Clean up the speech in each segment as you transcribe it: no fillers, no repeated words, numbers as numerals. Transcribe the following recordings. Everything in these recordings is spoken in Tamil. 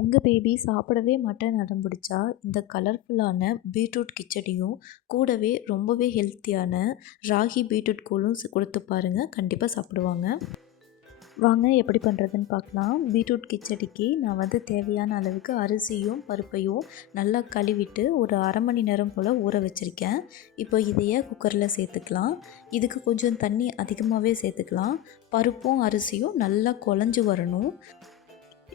உங்கள் பேபி சாப்பிடவே மாட்டேன்னு அடம் பிடிச்சா இந்த கலர்ஃபுல்லான பீட்ரூட் கிச்சடியும் கூடவே ரொம்பவே ஹெல்த்தியான ராகி பீட்ரூட் கூழும் கொடுத்து பாருங்கள், கண்டிப்பாக சாப்பிடுவாங்க. வாங்க எப்படி பண்ணுறதுன்னு பார்க்கலாம். பீட்ரூட் கிச்சடிக்கு நான் தேவையான அளவுக்கு அரிசியும் பருப்பையும் நல்லா கழுவிட்டு ஒரு அரை மணி நேரம் போல் ஊற வச்சுருக்கேன். இப்போ இதையே குக்கரில் சேர்த்துக்கலாம். இதுக்கு கொஞ்சம் தண்ணி அதிகமாகவே சேர்த்துக்கலாம். பருப்பும் அரிசியும் நல்லா குழஞ்சி வரணும்.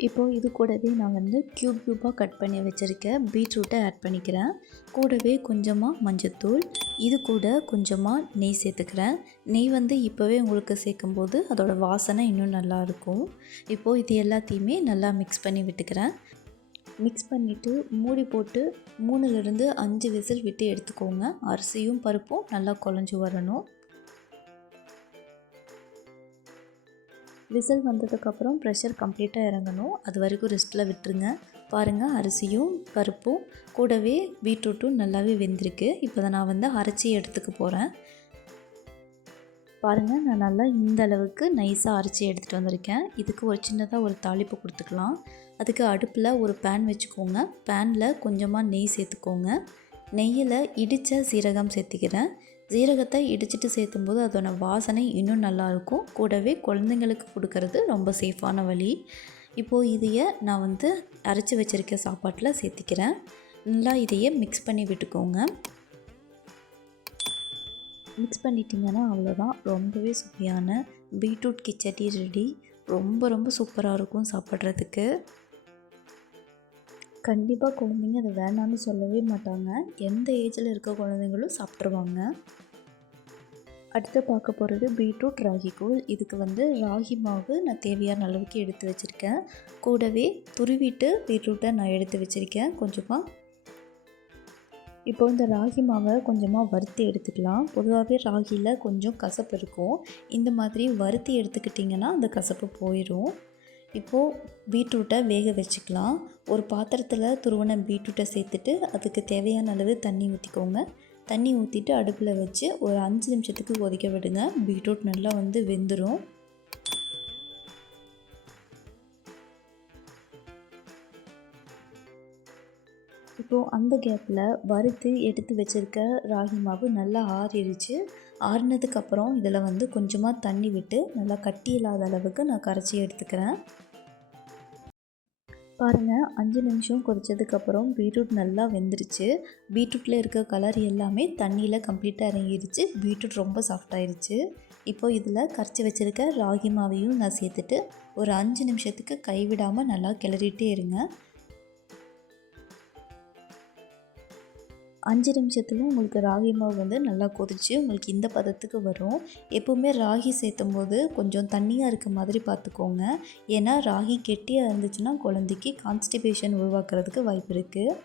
இப்போது இது கூடவே நான் க்யூபாக கட் பண்ணி வச்சுருக்கேன் பீட்ரூட்டை ஆட் பண்ணிக்கிறேன். கூடவே கொஞ்சமாக மஞ்சத்தூள், இது கூட கொஞ்சமாக நெய் சேர்த்துக்கிறேன். நெய் இப்போவே உங்களுக்கு சேர்க்கும்போது அதோட வாசனை இன்னும் நல்லாயிருக்கும். இப்போது இது எல்லாத்தையுமே நல்லா மிக்ஸ் பண்ணி விட்டுக்கிறேன். மிக்ஸ் பண்ணிவிட்டு மூடி போட்டு 3லிருந்து 5 விசில் விட்டு எடுத்துக்கோங்க. அரிசியும் பருப்பும் நல்லா குழஞ்சி வரணும். விசில் வந்ததுக்கப்புறம் ப்ரெஷர் கம்ப்ளீட்டாக இறங்கணும். அது வரைக்கும் ரெஸ்ட்டில் விட்டுருங்க. பாருங்கள், அரிசியும் பருப்பும் கூடவே பீட்ரூட்டும் நல்லாவே வெந்திருக்கு. இப்போ தான் நான் அரைச்சி எடுத்துக்க போகிறேன். பாருங்கள், நான் நல்லா இந்த அளவுக்கு நைஸாக அரைச்சி எடுத்துகிட்டு வந்திருக்கேன். இதுக்கு ஒரு சின்னதாக ஒரு தாளிப்பு கொடுத்துக்கலாம். அதுக்கு அடுப்பில் ஒரு பேன் வச்சுக்கோங்க. பேனில் கொஞ்சமாக நெய் சேர்த்துக்கோங்க. நெய்யில் இடித்த சீரகம் சேர்த்திக்கிறேன். சீரகத்தை இடிச்சிட்டு சேர்த்தும்போது அதோட வாசனை இன்னும் நல்லாயிருக்கும். கூடவே குழந்தைங்களுக்கு கொடுக்கறது ரொம்ப சேஃபான வழி. இப்போது இதையே நான் அரைச்சி வச்சுருக்க சாப்பாட்டில் சேர்த்திக்கிறேன். நல்லா இதையே மிக்ஸ் பண்ணி விட்டுக்கோங்க. மிக்ஸ் பண்ணிட்டிங்கன்னா அவ்வளோதான், ரொம்பவே சுவையான பீட்ரூட் கிச்சடி ரெடி. ரொம்ப சூப்பராக இருக்கும் சாப்பிட்றதுக்கு. கண்டிப்பாக குழந்தைங்க அதை வேணான்னு சொல்லவே மாட்டாங்க. எந்த ஏஜில் இருக்க குழந்தைங்களும் சாப்பிட்ருவாங்க. அடுத்து பார்க்க போகிறது பீட்ரூட் ராகி கூழ். இதுக்கு ராகி மாவு நான் தேவையான அளவுக்கு எடுத்து வச்சுருக்கேன். கூடவே துருவிட்டு பீட்ரூட்டை நான் எடுத்து வச்சுருக்கேன் கொஞ்சமாக. இப்போ இந்த ராகி மாவை கொஞ்சமாக வறுத்து எடுத்துக்கலாம். பொதுவாகவே ராகியில் கொஞ்சம் கசப்பு இருக்கும். இந்த மாதிரி வறுத்து எடுத்துக்கிட்டிங்கன்னா அந்த கசப்பு போயிடும். இப்போது பீட்ரூட்டை வேக வச்சுக்கலாம். ஒரு பாத்திரத்தில் துருவின பீட்ரூட்டை சேர்த்துட்டு அதுக்கு தேவையான அளவு தண்ணி ஊற்றிக்கோங்க. தண்ணி ஊற்றிட்டு அடுப்பில் வச்சு ஒரு 5 நிமிஷத்துக்கு கொதிக்க விடுங்க. பீட்ரூட் நல்லா வெந்துடும். இப்போது அந்த கேப்பில் வறுத்து எடுத்து வச்சுருக்க ராகி மாவு நல்லா ஆறிடுச்சு. ஆறினதுக்கப்புறம் இதில் கொஞ்சமாக தண்ணி விட்டு நல்லா கட்டி இல்லாத அளவுக்கு நான் கரைச்சி எடுத்துக்கிறேன். பாருங்கள், 5 நிமிஷம் கொதித்ததுக்கப்புறம் பீட்ரூட் நல்லா வெந்துருச்சு. பீட்ரூட்டில் இருக்க கலர் எல்லாமே தண்ணியில் கம்ப்ளீட்டாக இறங்கிடுச்சு. பீட்ரூட் ரொம்ப சாஃப்டாகிடுச்சு. இப்போது இதில் கரைச்சி வச்சுருக்க ராகி மாவையும் நான் சேர்த்துட்டு ஒரு 5 நிமிஷத்துக்கு கைவிடாமல் நல்லா கிளறிட்டே இருங்க. 5 நிமிஷத்தில் உங்களுக்கு ராகி மாவு நல்லா கொதிச்சு உங்களுக்கு இந்த பதத்துக்கு வரும். எப்போவுமே ராகி சேர்த்தும் போது கொஞ்சம் தண்ணியாக இருக்க மாதிரி பார்த்துக்கோங்க. ஏன்னா ராகி கெட்டியாக இருந்துச்சுன்னா குழந்தைக்கு கான்ஸ்டிபேஷன் உருவாக்குறதுக்கு வாய்ப்பு இருக்குது.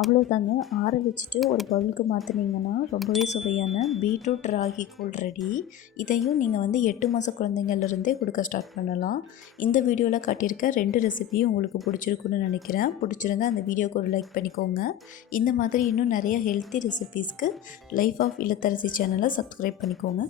அவ்வளோதாங்க, ஆற வச்சுட்டு ஒரு பவுலுக்கு மாற்றினீங்கன்னா ரொம்பவே சுவையான பீட்ரூட் ராகி கூழ் ரெடி. இதையும் நீங்கள் 8 மாத குழந்தைங்கள்லேருந்தே கொடுக்க ஸ்டார்ட் பண்ணலாம். இந்த வீடியோவில் காட்டியிருக்க 2 ரெசிபியும் உங்களுக்கு பிடிச்சிருக்குன்னு நினைக்கிறேன். பிடிச்சிருந்தா அந்த வீடியோக்கு ஒரு லைக் பண்ணிக்கோங்க. இந்த மாதிரி இன்னும் நிறைய ஹெல்த்தி ரெசிபீஸ்க்கு லைஃப் ஆஃப் இல்லத்தரசி சேனலை சப்ஸ்கிரைப் பண்ணிக்கோங்க.